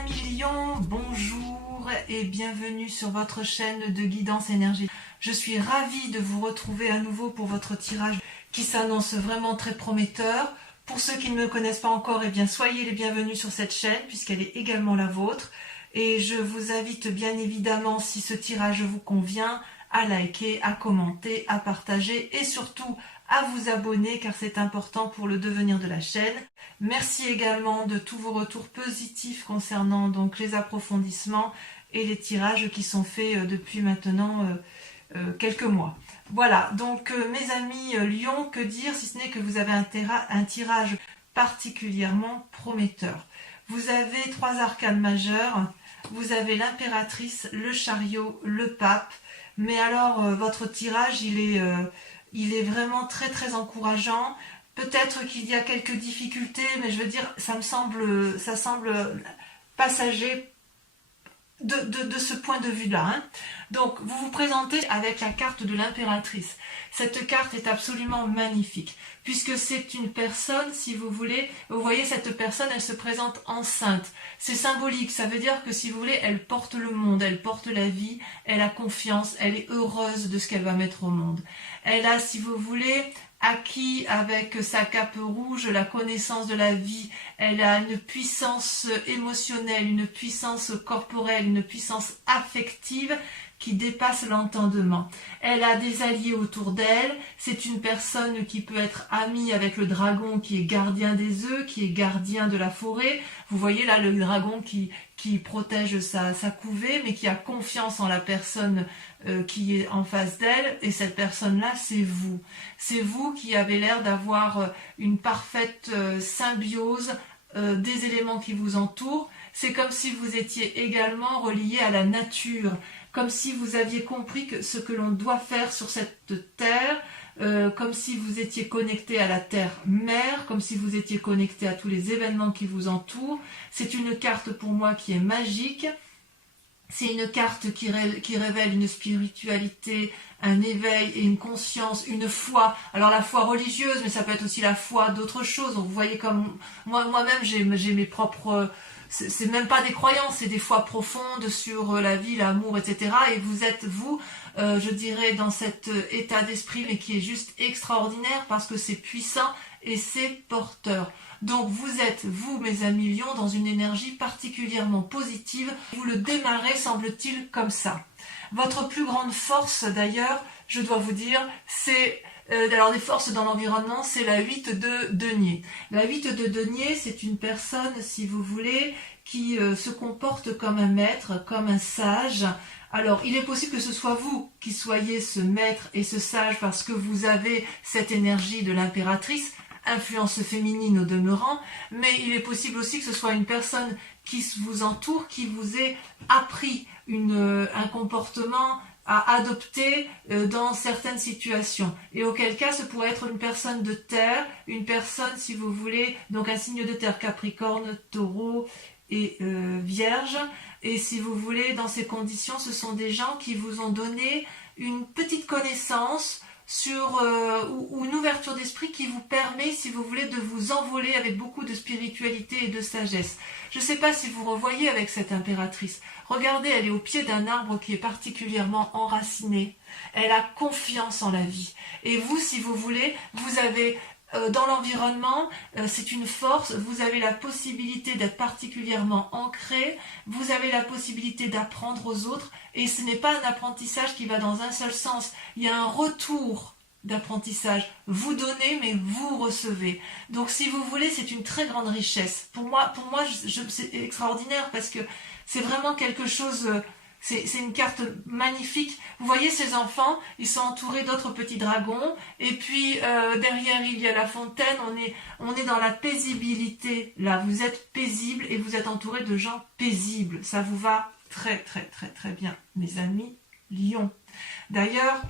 amis Lion, bonjour et bienvenue sur votre chaîne de guidance énergétique. Je suis ravie de vous retrouver à nouveau pour votre tirage qui s'annonce vraiment très prometteur. Pour ceux qui ne me connaissent pas encore, eh bien soyez les bienvenus sur cette chaîne puisqu'elle est également la vôtre. Et je vous invite bien évidemment, si ce tirage vous convient, à liker, à commenter, à partager et surtout à vous abonner car c'est important pour le devenir de la chaîne. Merci également de tous vos retours positifs concernant donc les approfondissements et les tirages qui sont faits depuis maintenant quelques mois. Voilà, donc mes amis Lion, que dire si ce n'est que vous avez un tirage particulièrement prometteur. Vous avez 3 arcanes majeures, vous avez l'impératrice, le chariot, le pape, mais alors votre tirage il est vraiment très très encourageant. Peut-être qu'il y a quelques difficultés, mais je veux dire, ça semble passager de ce point de vue-là. Hein. Donc, vous vous présentez avec la carte de l'impératrice. Cette carte est absolument magnifique, puisque c'est une personne, si vous voulez, vous voyez cette personne, elle se présente enceinte. C'est symbolique, ça veut dire que si vous voulez, elle porte le monde, elle porte la vie, elle a confiance, elle est heureuse de ce qu'elle va mettre au monde. Elle a, si vous voulez, acquis avec sa cape rouge la connaissance de la vie, elle a une puissance émotionnelle, une puissance corporelle, une puissance affective qui dépasse l'entendement. Elle a des alliés autour d'elle, c'est une personne qui peut être amie avec le dragon qui est gardien des œufs, qui est gardien de la forêt. Vous voyez là le dragon qui protège sa couvée, mais qui a confiance en la personne qui est en face d'elle, et cette personne-là, c'est vous. C'est vous qui avez l'air d'avoir une parfaite symbiose des éléments qui vous entourent. C'est comme si vous étiez également relié à la nature, comme si vous aviez compris ce que l'on doit faire sur cette terre, comme si vous étiez connecté à la terre-mère, comme si vous étiez connecté à tous les événements qui vous entourent. C'est une carte pour moi qui est magique. C'est une carte qui révèle une spiritualité, un éveil et une conscience, une foi. Alors la foi religieuse, mais ça peut être aussi la foi d'autres choses. Donc, vous voyez comme moi-même j'ai mes propres... C'est même pas des croyances, c'est des foi profondes sur la vie, l'amour, etc. Et vous êtes, vous, je dirais, dans cet état d'esprit, mais qui est juste extraordinaire parce que c'est puissant et c'est porteur. Donc vous êtes, vous mes amis Lion, dans une énergie particulièrement positive. Vous le démarrez, semble-t-il, comme ça. Votre plus grande force, d'ailleurs, je dois vous dire, c'est... alors des forces dans l'environnement, c'est la 8 de denier. La 8 de denier, c'est une personne, si vous voulez, qui se comporte comme un maître, comme un sage. Alors, il est possible que ce soit vous qui soyez ce maître et ce sage parce que vous avez cette énergie de l'impératrice, influence féminine au demeurant, mais il est possible aussi que ce soit une personne qui vous entoure, qui vous ait appris un comportement à adopter dans certaines situations. Et auquel cas, ce pourrait être une personne de terre, une personne, si vous voulez, donc un signe de terre, Capricorne, Taureau et Vierge. Et si vous voulez, dans ces conditions, ce sont des gens qui vous ont donné une petite connaissance sur ou une ouverture d'esprit qui vous permet, si vous voulez, de vous envoler avec beaucoup de spiritualité et de sagesse. Je ne sais pas si vous revoyez avec cette impératrice. Regardez, elle est au pied d'un arbre qui est particulièrement enraciné. Elle a confiance en la vie. Et vous, si vous voulez, vous avez... dans l'environnement, c'est une force, vous avez la possibilité d'être particulièrement ancré, vous avez la possibilité d'apprendre aux autres, et ce n'est pas un apprentissage qui va dans un seul sens, il y a un retour d'apprentissage, vous donnez mais vous recevez. Donc si vous voulez, c'est une très grande richesse. Pour moi c'est extraordinaire parce que c'est vraiment quelque chose... C'est une carte magnifique. Vous voyez ces enfants, ils sont entourés d'autres petits dragons. Et puis derrière il y a la fontaine. On est dans la paisibilité. Là, vous êtes paisible et vous êtes entouré de gens paisibles. Ça vous va très très très très bien, mes amis Lion. D'ailleurs,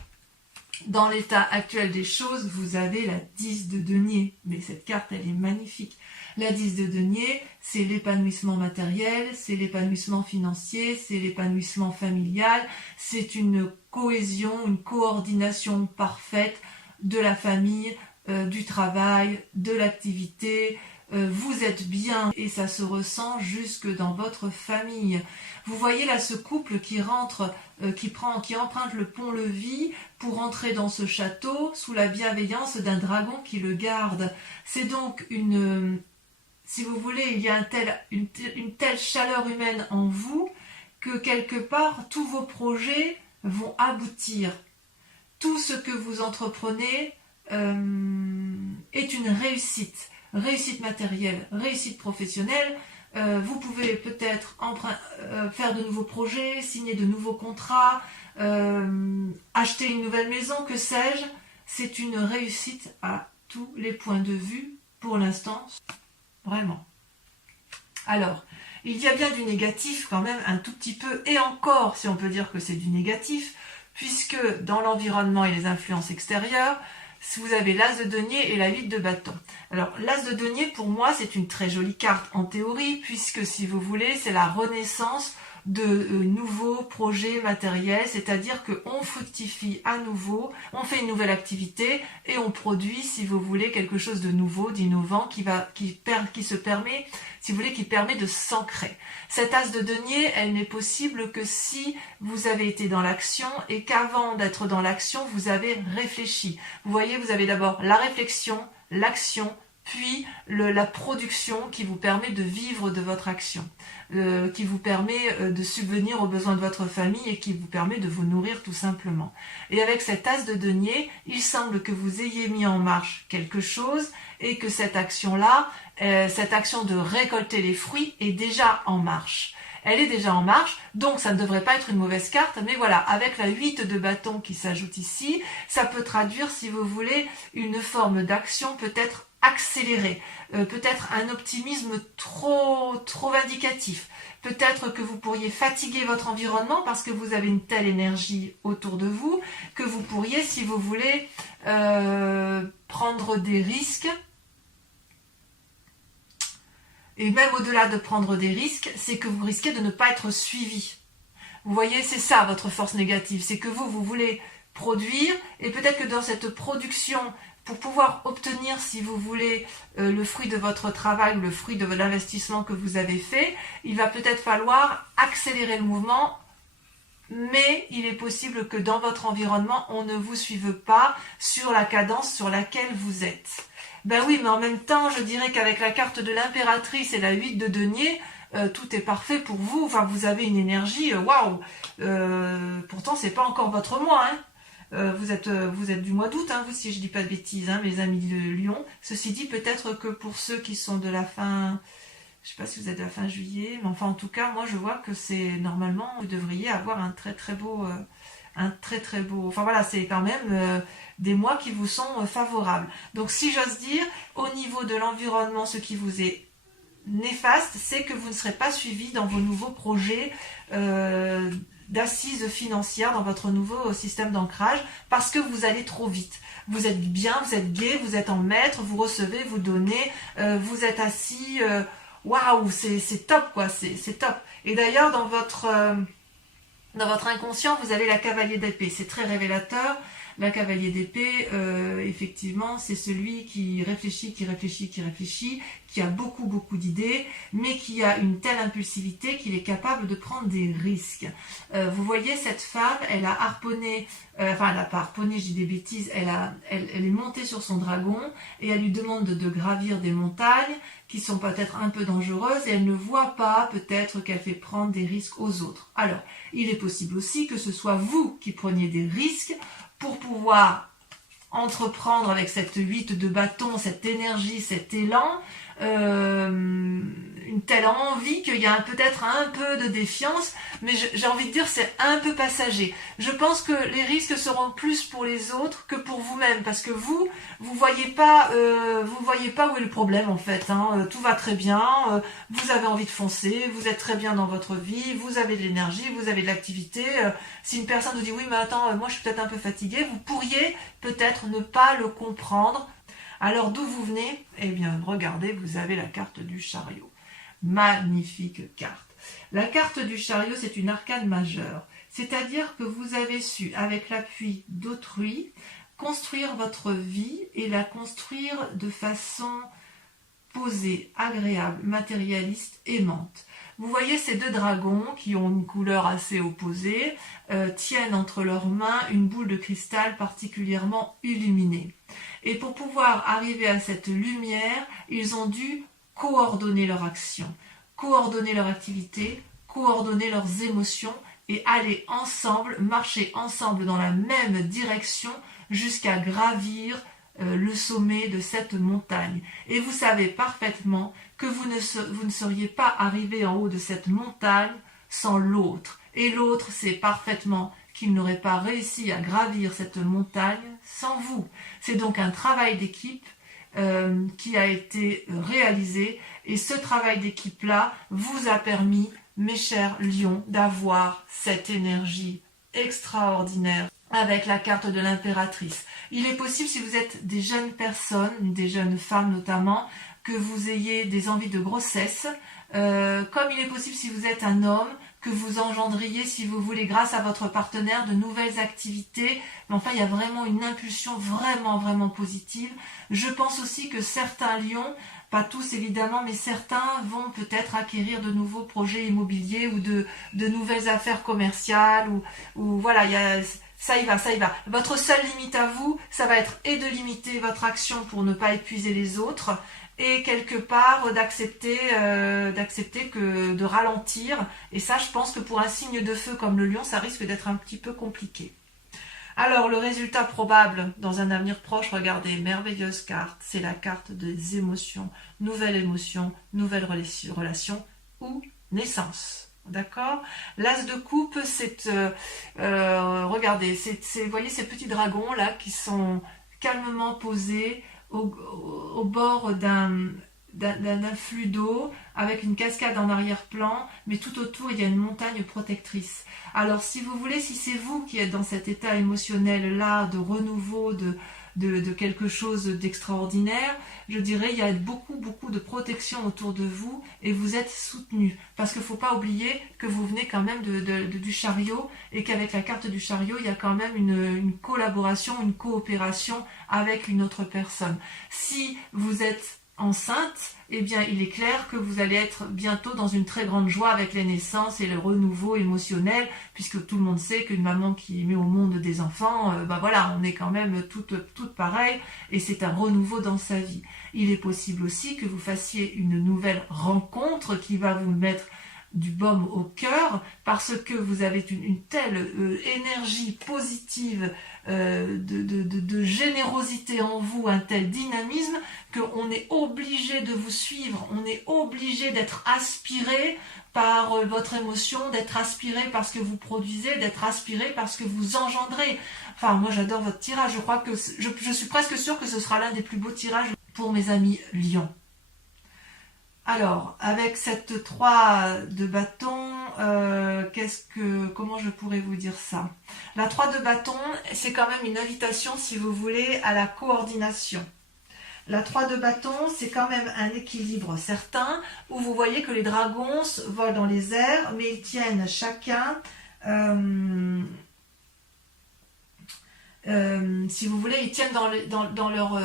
dans l'état actuel des choses, vous avez la 10 de denier. Mais cette carte, elle est magnifique. La 10 de denier, c'est l'épanouissement matériel, c'est l'épanouissement financier, c'est l'épanouissement familial, c'est une cohésion, une coordination parfaite de la famille, du travail, de l'activité, vous êtes bien et ça se ressent jusque dans votre famille. Vous voyez là ce couple qui rentre, qui emprunte le pont-levis pour entrer dans ce château sous la bienveillance d'un dragon qui le garde. C'est donc si vous voulez, il y a une telle chaleur humaine en vous que quelque part tous vos projets vont aboutir. Tout ce que vous entreprenez est une réussite. Réussite matérielle, réussite professionnelle. Vous pouvez peut-être faire de nouveaux projets, signer de nouveaux contrats, acheter une nouvelle maison, que sais-je. C'est une réussite à tous les points de vue pour l'instant, vraiment. Alors, il y a bien du négatif quand même un tout petit peu, et encore si on peut dire que c'est du négatif, puisque dans l'environnement et les influences extérieures, vous avez l'as de denier et la 8 de bâton. Alors l'as de denier pour moi c'est une très jolie carte en théorie, puisque si vous voulez c'est la renaissance de nouveaux projets matériels, c'est-à-dire qu'on fructifie à nouveau, on fait une nouvelle activité et on produit, si vous voulez, quelque chose de nouveau, d'innovant, qui se permet, si vous voulez, qui permet de s'ancrer. Cette as de denier, elle n'est possible que si vous avez été dans l'action et qu'avant d'être dans l'action, vous avez réfléchi. Vous voyez, vous avez d'abord la réflexion, l'action, puis la production qui vous permet de vivre de votre action, qui vous permet de subvenir aux besoins de votre famille et qui vous permet de vous nourrir tout simplement. Et avec cette as de denier, il semble que vous ayez mis en marche quelque chose et que cette action-là, cette action de récolter les fruits est déjà en marche. Elle est déjà en marche, donc ça ne devrait pas être une mauvaise carte, mais voilà, avec la 8 de bâton qui s'ajoute ici, ça peut traduire, si vous voulez, une forme d'action peut-être accélérée, peut-être un optimisme trop vindicatif, peut-être que vous pourriez fatiguer votre environnement parce que vous avez une telle énergie autour de vous, que vous pourriez, si vous voulez, prendre des risques. Et même au-delà de prendre des risques, c'est que vous risquez de ne pas être suivi. Vous voyez, c'est ça votre force négative, c'est que vous voulez produire, et peut-être que dans cette production, pour pouvoir obtenir, si vous voulez, le fruit de votre travail, le fruit de l'investissement que vous avez fait, il va peut-être falloir accélérer le mouvement, mais il est possible que dans votre environnement, on ne vous suive pas sur la cadence sur laquelle vous êtes. Ben oui, mais en même temps, je dirais qu'avec la carte de l'impératrice et la 8 de denier, tout est parfait pour vous. Enfin, vous avez une énergie, waouh. Pourtant, c'est pas encore votre mois, hein. Vous êtes du mois d'août, hein, vous, si je dis pas de bêtises, hein, mes amis de Lyon. Ceci dit, peut-être que pour ceux qui sont de la fin, je sais pas si vous êtes de la fin juillet, mais enfin, en tout cas, moi, je vois que c'est normalement, vous devriez avoir un très très beau, enfin voilà, c'est quand même des mois qui vous sont favorables. Donc, si j'ose dire, au niveau de l'environnement, ce qui vous est néfaste, c'est que vous ne serez pas suivi dans vos nouveaux projets d'assises financières, dans votre nouveau système d'ancrage, parce que vous allez trop vite. Vous êtes bien, vous êtes gai, vous êtes en maître, vous recevez, vous donnez, vous êtes assis, waouh, c'est top quoi, c'est top. Et d'ailleurs, dans votre inconscient, vous avez la cavalier d'épée, c'est très révélateur. La cavalier d'épée, effectivement, c'est celui qui réfléchit, qui a beaucoup d'idées, mais qui a une telle impulsivité qu'il est capable de prendre des risques. Vous voyez, cette femme, elle a harponné, enfin elle n'a pas harponné, je dis des bêtises, elle est montée sur son dragon et elle lui demande de gravir des montagnes qui sont peut-être un peu dangereuses et elle ne voit pas peut-être qu'elle fait prendre des risques aux autres. Alors, il est possible aussi que ce soit vous qui preniez des risques pour pouvoir entreprendre avec cette 8 de bâton, cette énergie, cet élan, une telle envie qu'il y a peut-être un peu de défiance, mais j'ai envie de dire c'est un peu passager. Je pense que les risques seront plus pour les autres que pour vous-même, parce que vous voyez pas où est le problème en fait, hein. Tout va très bien, vous avez envie de foncer, vous êtes très bien dans votre vie, vous avez de l'énergie, vous avez de l'activité. Si une personne vous dit oui mais attends, moi je suis peut-être un peu fatiguée, vous pourriez peut-être ne pas le comprendre. Alors d'où vous venez? Eh bien regardez, vous avez la carte du chariot. Magnifique carte. La carte du chariot, c'est une arcane majeure. C'est-à-dire que vous avez su, avec l'appui d'autrui, construire votre vie et la construire de façon posée, agréable, matérialiste, aimante. Vous voyez ces deux dragons qui ont une couleur assez opposée, tiennent entre leurs mains une boule de cristal particulièrement illuminée. Et pour pouvoir arriver à cette lumière, ils ont dû coordonner leur action, coordonner leur activité, coordonner leurs émotions et aller ensemble, marcher ensemble dans la même direction jusqu'à gravir le sommet de cette montagne. Et vous savez parfaitement que vous ne seriez pas arrivé en haut de cette montagne sans l'autre. Et l'autre sait parfaitement qu'il n'aurait pas réussi à gravir cette montagne sans vous. C'est donc un travail d'équipe qui a été réalisé. Et ce travail d'équipe-là vous a permis, mes chers lions, d'avoir cette énergie extraordinaire avec la carte de l'impératrice. Il est possible, si vous êtes des jeunes personnes, des jeunes femmes notamment, que vous ayez des envies de grossesse, comme il est possible si vous êtes un homme, que vous engendriez, si vous voulez, grâce à votre partenaire, de nouvelles activités. Mais enfin, il y a vraiment une impulsion vraiment positive. Je pense aussi que certains lions, pas tous évidemment, mais certains vont peut-être acquérir de nouveaux projets immobiliers ou de nouvelles affaires commerciales, ou voilà, ça y va. Votre seule limite à vous, ça va être et de limiter votre action pour ne pas épuiser les autres, et quelque part d'accepter de ralentir. Et ça, je pense que pour un signe de feu comme le lion, ça risque d'être un petit peu compliqué. Alors, le résultat probable dans un avenir proche, regardez, merveilleuse carte, c'est la carte des émotions, nouvelle relation ou naissance. D'accord? L'as de coupe, c'est, regardez, vous voyez ces petits dragons là qui sont calmement posés au bord d'un flux d'eau avec une cascade en arrière-plan, mais tout autour il y a une montagne protectrice. Alors si vous voulez, si c'est vous qui êtes dans cet état émotionnel là de renouveau, de quelque chose d'extraordinaire, je dirais il y a beaucoup de protection autour de vous et vous êtes soutenu, parce qu'il ne faut pas oublier que vous venez quand même du chariot, et qu'avec la carte du chariot il y a quand même une collaboration, une coopération avec une autre personne. Si vous êtes enceinte, eh bien il est clair que vous allez être bientôt dans une très grande joie avec les naissances et le renouveau émotionnel, puisque tout le monde sait qu'une maman qui met au monde des enfants, voilà, on est quand même toutes pareilles, et c'est un renouveau dans sa vie. Il est possible aussi que vous fassiez une nouvelle rencontre qui va vous mettre du baume au cœur, parce que vous avez une telle énergie positive, de générosité en vous, un tel dynamisme, qu'on est obligé de vous suivre, on est obligé d'être aspiré par votre émotion, d'être aspiré par ce que vous produisez, d'être aspiré par ce que vous engendrez. Enfin, moi j'adore votre tirage, je crois que je suis presque sûre que ce sera l'un des plus beaux tirages pour mes amis lions. Alors, avec cette 3 de bâton, comment je pourrais vous dire ça? La 3 de bâton, c'est quand même une invitation, si vous voulez, à la coordination. La 3 de bâton, c'est quand même un équilibre certain, où vous voyez que les dragons volent dans les airs, mais ils tiennent chacun, si vous voulez, ils tiennent dans leur...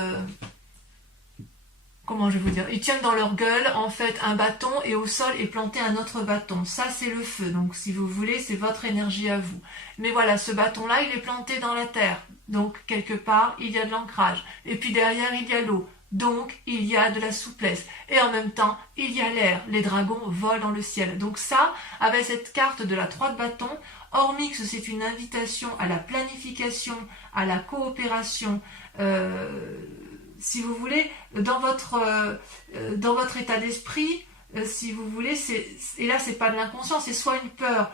comment je vais vous dire, ils tiennent dans leur gueule en fait un bâton, et au sol est planté un autre bâton. Ça c'est le feu, donc si vous voulez c'est votre énergie à vous. Mais voilà, ce bâton là il est planté dans la terre, donc quelque part il y a de l'ancrage. Et puis derrière il y a l'eau, donc il y a de la souplesse. Et en même temps il y a l'air, les dragons volent dans le ciel. Donc ça, avec cette carte de la 3 de bâton, hormis que c'est une invitation à la planification, à la coopération, si vous voulez, dans votre état d'esprit, si vous voulez, et là c'est pas de l'inconscient, c'est soit une peur,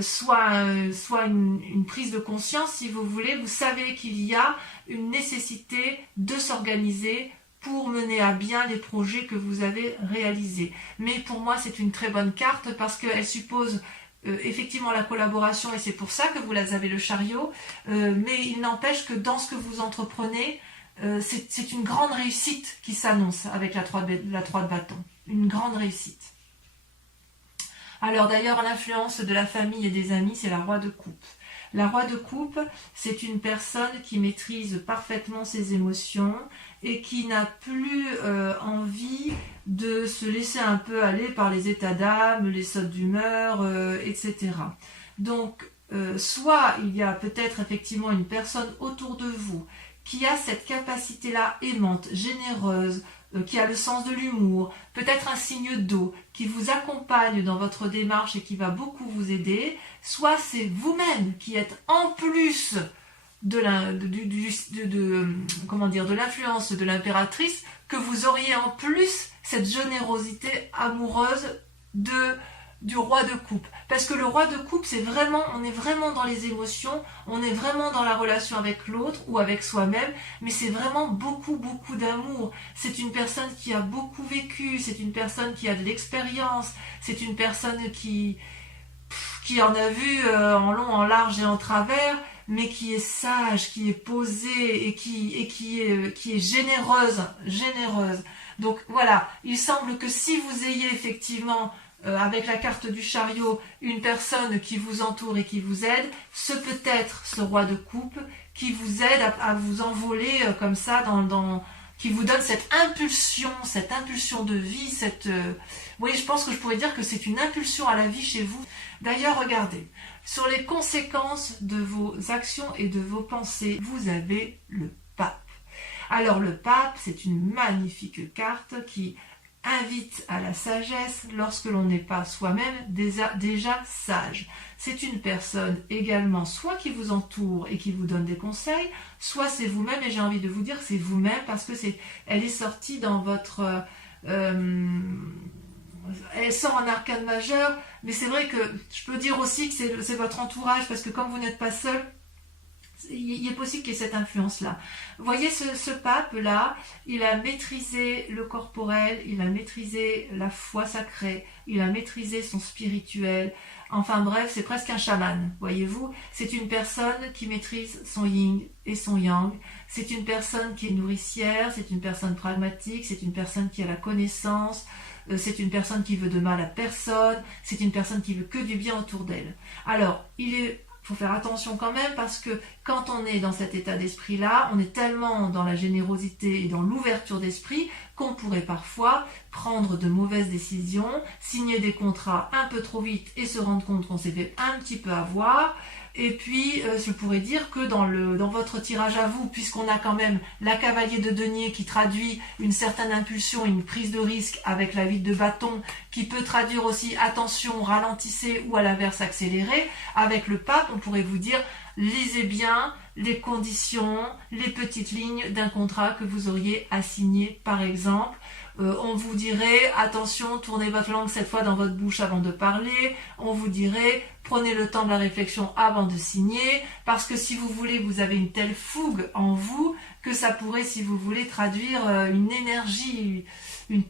soit une prise de conscience, si vous voulez, vous savez qu'il y a une nécessité de s'organiser pour mener à bien les projets que vous avez réalisés. Mais pour moi c'est une très bonne carte, parce qu'elle suppose effectivement la collaboration, et c'est pour ça que vous avez le chariot, mais il n'empêche que dans ce que vous entreprenez, c'est une grande réussite qui s'annonce avec la 3 de bâton. Une grande réussite. Alors d'ailleurs, l'influence de la famille et des amis, c'est la roi de coupe. La roi de coupe, c'est une personne qui maîtrise parfaitement ses émotions et qui n'a plus envie de se laisser un peu aller par les états d'âme, les sautes d'humeur, etc. Donc, soit il y a peut-être effectivement une personne autour de vous qui a cette capacité-là aimante, généreuse, qui a le sens de l'humour, peut-être un signe d'eau, qui vous accompagne dans votre démarche et qui va beaucoup vous aider, soit c'est vous-même qui êtes en plus de l'influence de l'impératrice, que vous auriez en plus cette générosité amoureuse du roi de coupe. Parce que le roi de coupe, on est vraiment dans les émotions, on est vraiment dans la relation avec l'autre ou avec soi-même, mais c'est vraiment beaucoup, beaucoup d'amour. C'est une personne qui a beaucoup vécu, c'est une personne qui a de l'expérience, c'est une personne qui en a vu en long, en large et en travers, mais qui est sage, qui est posée et qui est généreuse. Donc voilà, il semble que si vous ayez effectivement avec la carte du chariot, une personne qui vous entoure et qui vous aide, ce peut être ce roi de coupe qui vous aide à vous envoler comme ça, qui vous donne cette impulsion de vie, oui, je pense que je pourrais dire que c'est une impulsion à la vie chez vous. D'ailleurs, regardez, sur les conséquences de vos actions et de vos pensées, vous avez le pape. Alors le pape, c'est une magnifique carte qui invite à la sagesse lorsque l'on n'est pas soi-même déjà sage. C'est une personne également soit qui vous entoure et qui vous donne des conseils, soit c'est vous-même, et j'ai envie de vous dire c'est vous-même parce que elle est sortie dans votre... elle sort en arcane majeur, mais c'est vrai que je peux dire aussi que c'est votre entourage, parce que comme vous n'êtes pas seul, il est possible qu'il y ait cette influence-là. Vous voyez, ce pape-là, il a maîtrisé le corporel, il a maîtrisé la foi sacrée, il a maîtrisé son spirituel. Enfin bref, c'est presque un chaman, voyez-vous. C'est une personne qui maîtrise son yin et son yang. C'est une personne qui est nourricière, c'est une personne pragmatique, c'est une personne qui a la connaissance, c'est une personne qui veut de mal à personne, c'est une personne qui veut que du bien autour d'elle. Alors, faut faire attention quand même, parce que quand on est dans cet état d'esprit-là, on est tellement dans la générosité et dans l'ouverture d'esprit qu'on pourrait parfois prendre de mauvaises décisions, signer des contrats un peu trop vite et se rendre compte qu'on s'est fait un petit peu avoir. Et puis, je pourrais dire que dans votre tirage à vous, puisqu'on a quand même la cavalier de denier qui traduit une certaine impulsion, une prise de risque avec la 8 de bâton, qui peut traduire aussi attention, ralentissez ou à l'inverse accélérez, avec le pape, on pourrait vous dire, lisez bien les conditions, les petites lignes d'un contrat que vous auriez à signer, par exemple. On vous dirait, attention, tournez votre langue cette fois dans votre bouche avant de parler. On vous dirait, prenez le temps de la réflexion avant de signer, parce que si vous voulez, vous avez une telle fougue en vous que ça pourrait, si vous voulez, traduire une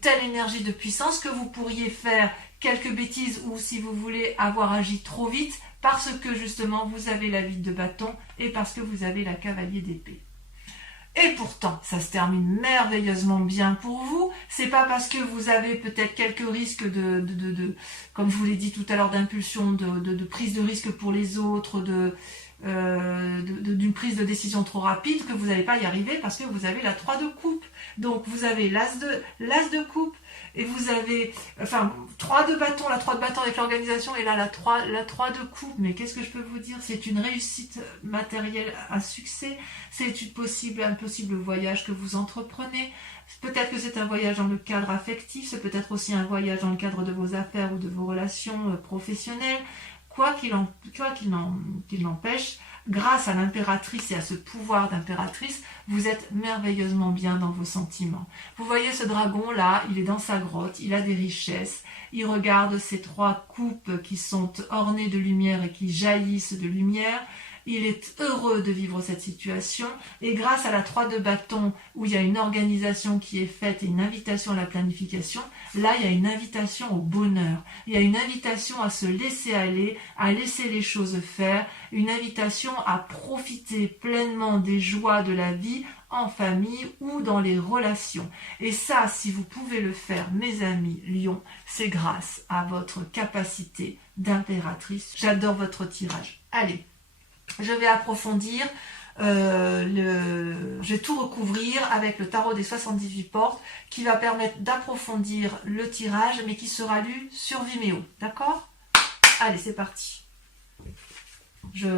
telle énergie de puissance que vous pourriez faire quelques bêtises, ou si vous voulez avoir agi trop vite, parce que justement vous avez la 8 de bâton et parce que vous avez la cavalier d'épée. Et pourtant, ça se termine merveilleusement bien pour vous. C'est pas parce que vous avez peut-être quelques risques comme je vous l'ai dit tout à l'heure, d'impulsion, de prise de risque pour les autres, d'une prise de décision trop rapide que vous n'allez pas y arriver, parce que vous avez la 3 de coupe. Donc vous avez l'as de coupe, et vous avez, 3 de bâton, la 3 de bâton avec l'organisation, et là la 3 de coupe. Mais qu'est-ce que je peux vous dire? C'est une réussite matérielle à succès, c'est un possible voyage que vous entreprenez. Peut-être que c'est un voyage dans le cadre affectif, c'est peut-être aussi un voyage dans le cadre de vos affaires ou de vos relations professionnelles. Quoi qu'il n'empêche, grâce à l'impératrice et à ce pouvoir d'impératrice, vous êtes merveilleusement bien dans vos sentiments. Vous voyez ce dragon-là, il est dans sa grotte, il a des richesses, il regarde ces 3 coupes qui sont ornées de lumière et qui jaillissent de lumière. Il est heureux de vivre cette situation, et grâce à la 3 de bâton, où il y a une organisation qui est faite et une invitation à la planification, là il y a une invitation au bonheur, il y a une invitation à se laisser aller, à laisser les choses faire, une invitation à profiter pleinement des joies de la vie en famille ou dans les relations. Et ça, si vous pouvez le faire, mes amis Lion, c'est grâce à votre capacité d'impératrice. J'adore votre tirage. Allez, je vais approfondir, je vais tout recouvrir avec le tarot des 78 portes qui va permettre d'approfondir le tirage, mais qui sera lu sur Vimeo. D'accord? Allez, c'est parti.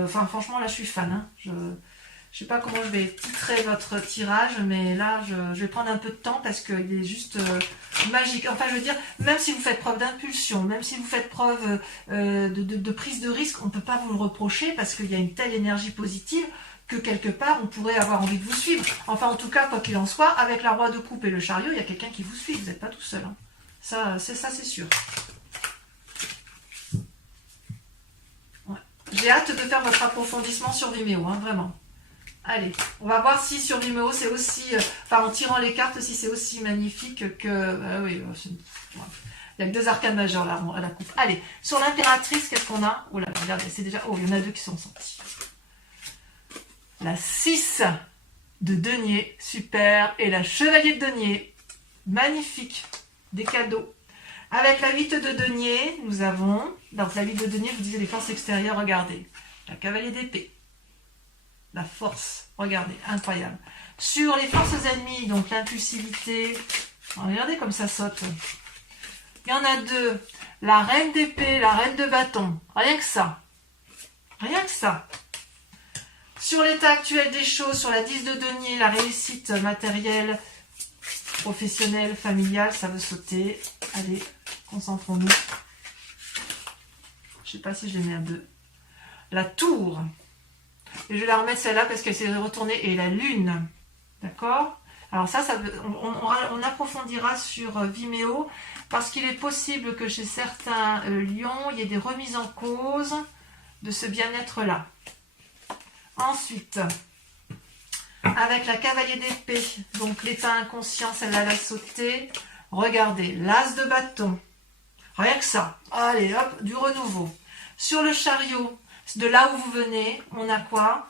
Franchement, là, je suis fan. Hein. Je sais pas comment je vais titrer votre tirage, mais là, je vais prendre un peu de temps parce qu'il est juste magique. Enfin, je veux dire, même si vous faites preuve d'impulsion, même si vous faites preuve de prise de risque, on ne peut pas vous le reprocher parce qu'il y a une telle énergie positive que quelque part, on pourrait avoir envie de vous suivre. Enfin, en tout cas, quoi qu'il en soit, avec la roi de coupe et le chariot, il y a quelqu'un qui vous suit. Vous n'êtes pas tout seul. Hein. Ça, c'est sûr. Ouais. J'ai hâte de faire votre approfondissement sur Vimeo, hein, vraiment. Allez, on va voir si sur Vimeo c'est aussi, en tirant les cartes, si c'est aussi magnifique que... oui, il n'y a que 2 arcanes majeures là, à la coupe. Allez, sur l'impératrice, qu'est-ce qu'on a? Oh là, regardez, c'est déjà... Oh, il y en a 2 qui sont sortis. La 6 de denier, super. Et la chevalier de denier, magnifique. Des cadeaux. Avec la 8 de denier, nous avons... Donc la 8 de denier, je vous disais les forces extérieures, regardez. La cavalier d'épée. La force, regardez, incroyable. Sur les forces ennemies, donc l'impulsivité, regardez comme ça saute. Il y en a 2, la reine d'épée, la reine de bâton, rien que ça. Rien que ça. Sur l'état actuel des choses, sur la 10 de denier, la réussite matérielle, professionnelle, familiale, ça veut sauter. Allez, concentrons-nous. Je ne sais pas si je les mets à 2. La tour. Et je vais la remettre celle-là parce qu'elle s'est retournée. Et la lune. D'accord? Alors ça on approfondira sur Vimeo. Parce qu'il est possible que chez certains lions, il y ait des remises en cause de ce bien-être-là. Ensuite, avec la cavalier d'épée, donc l'état inconscient, celle-là va sauter. Regardez, l'as de bâton. Rien que ça. Allez, hop, du renouveau. Sur le chariot, de là où vous venez, on a quoi?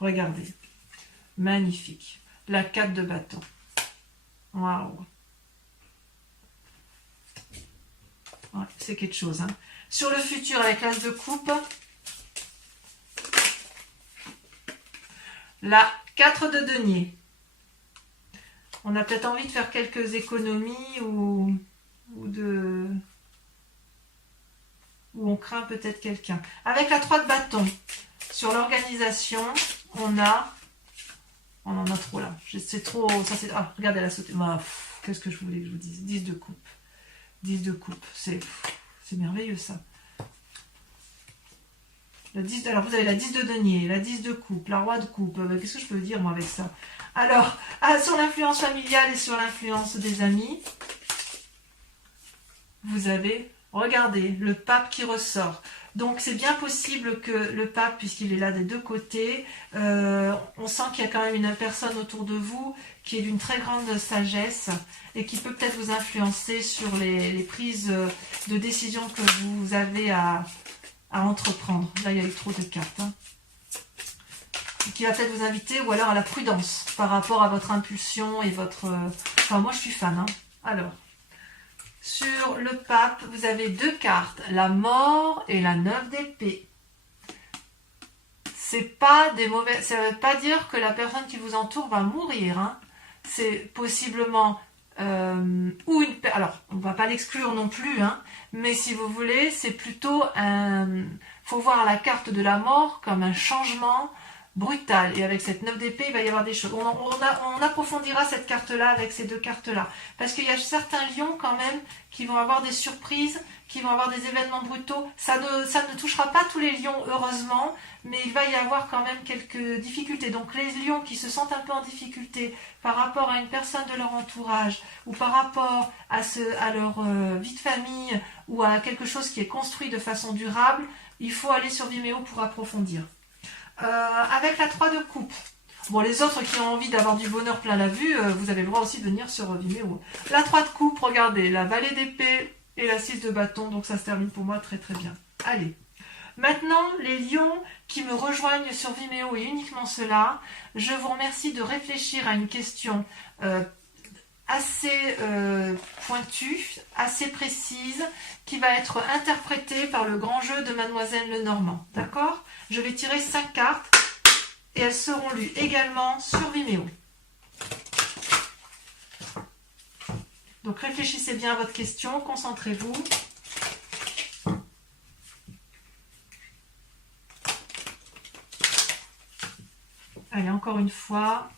Regardez. Magnifique. La 4 de bâton. Waouh. Ouais, c'est quelque chose. Hein. Sur le futur, avec l'as de coupe, la 4 de denier. On a peut-être envie de faire quelques économies ou on craint peut-être quelqu'un. Avec la 3 de bâton, sur l'organisation, on en a trop là. C'est trop... regardez, elle a sauté. Qu'est-ce que je voulais que je vous dise? 10 de coupe. 10 de coupe. C'est merveilleux ça. Alors vous avez la 10 de denier, la 10 de coupe, la roi de coupe. Qu'est-ce que je peux dire moi avec ça? Alors, sur l'influence familiale et sur l'influence des amis, vous avez, regardez, le pape qui ressort. Donc c'est bien possible que le pape, puisqu'il est là des 2 côtés, on sent qu'il y a quand même une personne autour de vous qui est d'une très grande sagesse et qui peut peut-être vous influencer sur les prises de décision que vous avez à entreprendre. Là, il y a eu trop de cartes. Hein. Qui va peut-être vous inviter, ou alors à la prudence par rapport à votre impulsion et votre... Enfin, moi, je suis fan. Hein. Alors, sur le pape, vous avez 2 cartes, la mort et la 9 d'épée. C'est pas des mauvais... Ça ne veut pas dire que la personne qui vous entoure va mourir. Hein. C'est possiblement... Alors, on ne va pas l'exclure non plus, hein, mais si vous voulez, c'est plutôt un... faut voir la carte de la mort comme un changement brutal. Et avec cette 9 d'épée, il va y avoir des choses. On approfondira cette carte-là avec ces 2 cartes-là. Parce qu'il y a certains lions quand même qui vont avoir des surprises, qui vont avoir des événements brutaux. Ça ne touchera pas tous les lions, heureusement, mais il va y avoir quand même quelques difficultés. Donc les lions qui se sentent un peu en difficulté par rapport à une personne de leur entourage ou par rapport à leur vie de famille ou à quelque chose qui est construit de façon durable, il faut aller sur Vimeo pour approfondir. Avec la 3 de coupe. Bon, les autres qui ont envie d'avoir du bonheur plein la vue, vous avez le droit aussi de venir sur Vimeo. La 3 de coupe, regardez, la vallée d'épée et la 6 de bâton, donc ça se termine pour moi très très bien. Allez, maintenant les lions qui me rejoignent sur Vimeo et uniquement ceux-là, je vous remercie de réfléchir à une question assez pointue, assez précise, qui va être interprétée par le grand jeu de Mademoiselle Lenormand. D'accord? Je vais tirer 5 cartes et elles seront lues également sur Vimeo. Donc réfléchissez bien à votre question, concentrez-vous. Allez, encore une fois.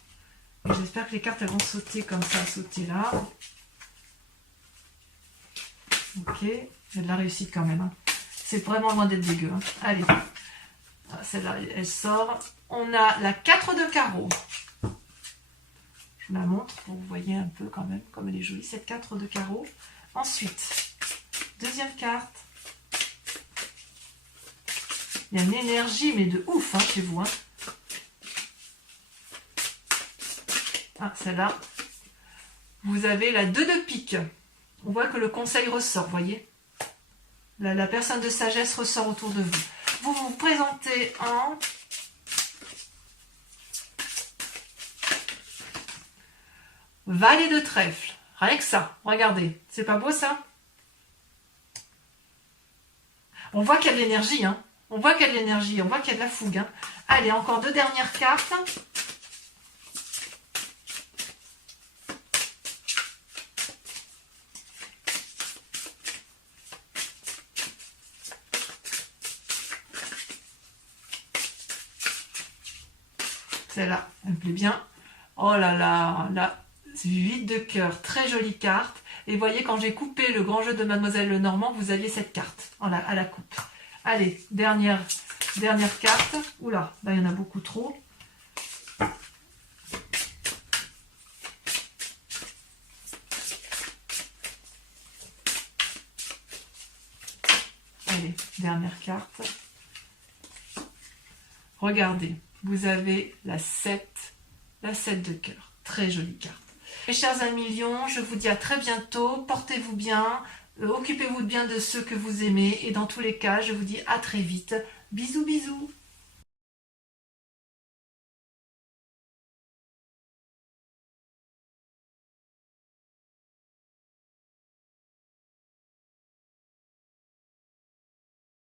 J'espère que les cartes elles vont sauter comme ça, sauter là. Ok, il y a de la réussite quand même. Hein. C'est vraiment loin d'être dégueu. Hein. Allez, celle-là, elle sort. On a la 4 de carreau. Je vous la montre pour que vous voyez un peu quand même comme elle est jolie, cette 4 de carreau. Ensuite, deuxième carte. Il y a une énergie, mais de ouf hein, chez vous. Hein. Ah, celle-là. Vous avez la 2 de pique. On voit que le conseil ressort, vous voyez. La personne de sagesse ressort autour de vous. Vous vous présentez en valet de trèfle. Rien que ça, regardez. C'est pas beau ça? On voit qu'il y a de l'énergie, hein. On voit qu'il y a de l'énergie, on voit qu'il y a de la fougue. Hein. Allez, encore 2 dernières cartes. Celle-là, elle me plaît bien. Oh là là, là, c'est 8 de cœur, très jolie carte. Et voyez, quand j'ai coupé le grand jeu de Mademoiselle Lenormand, vous aviez cette carte à la coupe. Allez, dernière carte. Oula, là, il y en a beaucoup trop. Allez, dernière carte. Regardez. Vous avez la 7 de cœur. Très jolie carte. Mes chers amis lions, je vous dis à très bientôt. Portez-vous bien. Occupez-vous bien de ceux que vous aimez. Et dans tous les cas, je vous dis à très vite. Bisous, bisous.